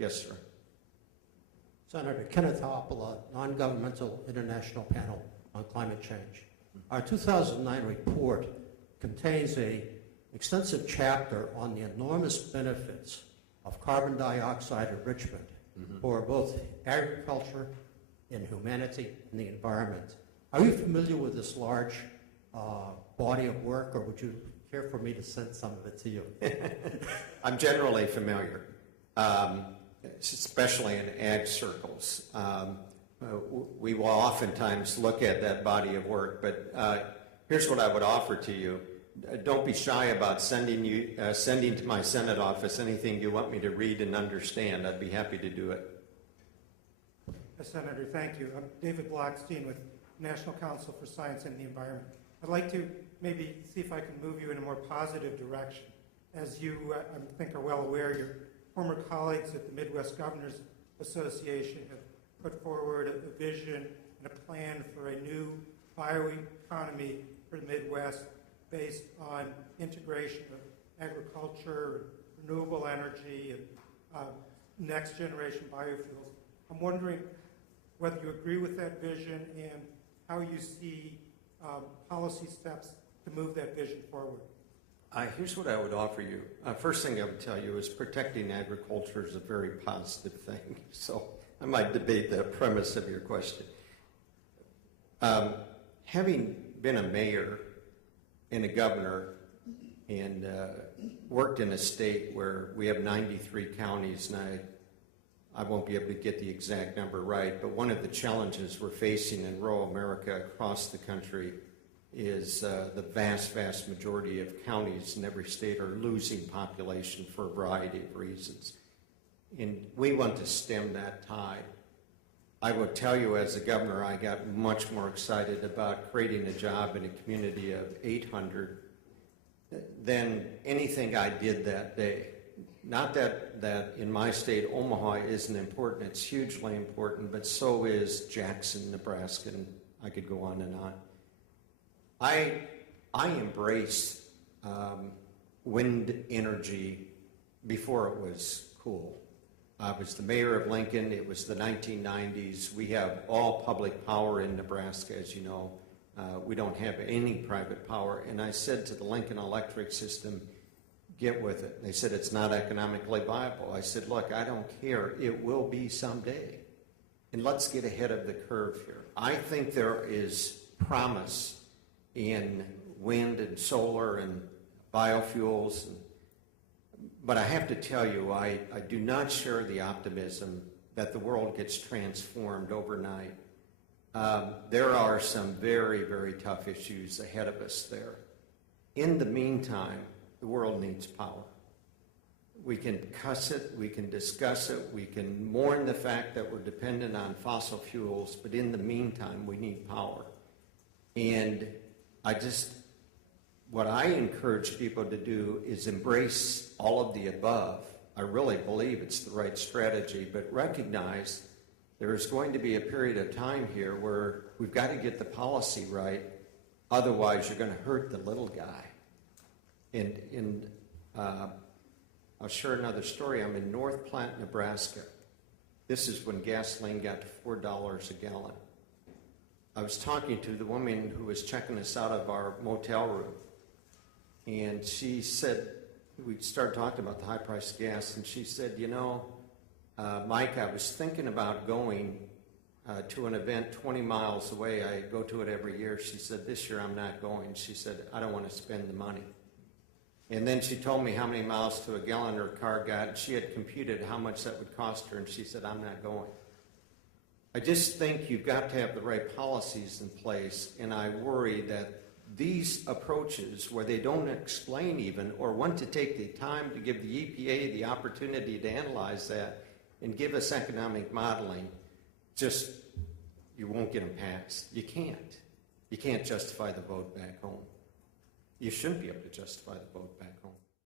Yes, sir. Senator Kenneth Hoppala, Non-Governmental International Panel on Climate Change. Our 2009 report contains an extensive chapter on the enormous benefits of carbon dioxide enrichment for both agriculture and humanity and the environment. Are you familiar with this large body of work, or would you care for me to send some of it to you? I'm generally familiar, especially in ag circles. We will oftentimes look at that body of work, but here's what I would offer to you. Don't be shy about sending to my Senate office anything you want me to read and understand. I'd be happy to do it. Senator, thank you. I'm David Blockstein with National Council for Science and the Environment. I'd like to maybe see if I can move you in a more positive direction. As you, I think, are well aware, your former colleagues at the Midwest Governors Association have put forward a vision and a plan for a new bioeconomy for the Midwest based on integration of agriculture, renewable energy, and next generation biofuels. I'm wondering whether you agree with that vision and how you see policy steps to move that vision forward. Here's what I would offer you. First thing I would tell you is protecting agriculture is a very positive thing. So I might debate the premise of your question. Having been a mayor and a governor and worked in a state where we have 93 counties, and I won't be able to get the exact number right, but one of the challenges we're facing in rural America across the country is the vast, vast majority of counties in every state are losing population for a variety of reasons. And we want to stem that tide. I will tell you, as a governor, I got much more excited about creating a job in a community of 800 than anything I did that day. Not that in my state, Omaha isn't important, it's hugely important, but so is Jackson, Nebraska, and I could go on and on. I embraced wind energy before it was cool. I was the mayor of Lincoln. It was the 1990s. We have all public power in Nebraska, as you know. We don't have any private power. And I said to the Lincoln electric system, get with it. They said, it's not economically viable. I said, look, I don't care. It will be someday. And let's get ahead of the curve here. I think there is promise in wind and solar and biofuels. But I have to tell you, I do not share the optimism that the world gets transformed overnight. There are some very, very tough issues ahead of us there. In the meantime, the world needs power. We can cuss it, we can discuss it, we can mourn the fact that we're dependent on fossil fuels, but in the meantime, we need power. And what I encourage people to do is embrace all of the above. I really believe it's the right strategy, but recognize there is going to be a period of time here where we've got to get the policy right, otherwise you're going to hurt the little guy. And I'll share another story. I'm in North Platte, Nebraska. This is when gasoline got to $4 a gallon. I was talking to the woman who was checking us out of our motel room, and she said, we started talking about the high price of gas, and she said, you know, Mike, I was thinking about going to an event 20 miles away. I go to it every year. She said, this year I'm not going. She said, I don't want to spend the money. And then she told me how many miles to a gallon her car got, and she had computed how much that would cost her, and she said, I'm not going. I just think you've got to have the right policies in place, and I worry that these approaches, where they don't explain even or want to take the time to give the EPA the opportunity to analyze that and give us economic modeling, just, you won't get them passed. You can't. You can't justify the vote back home. You shouldn't be able to justify the vote back home.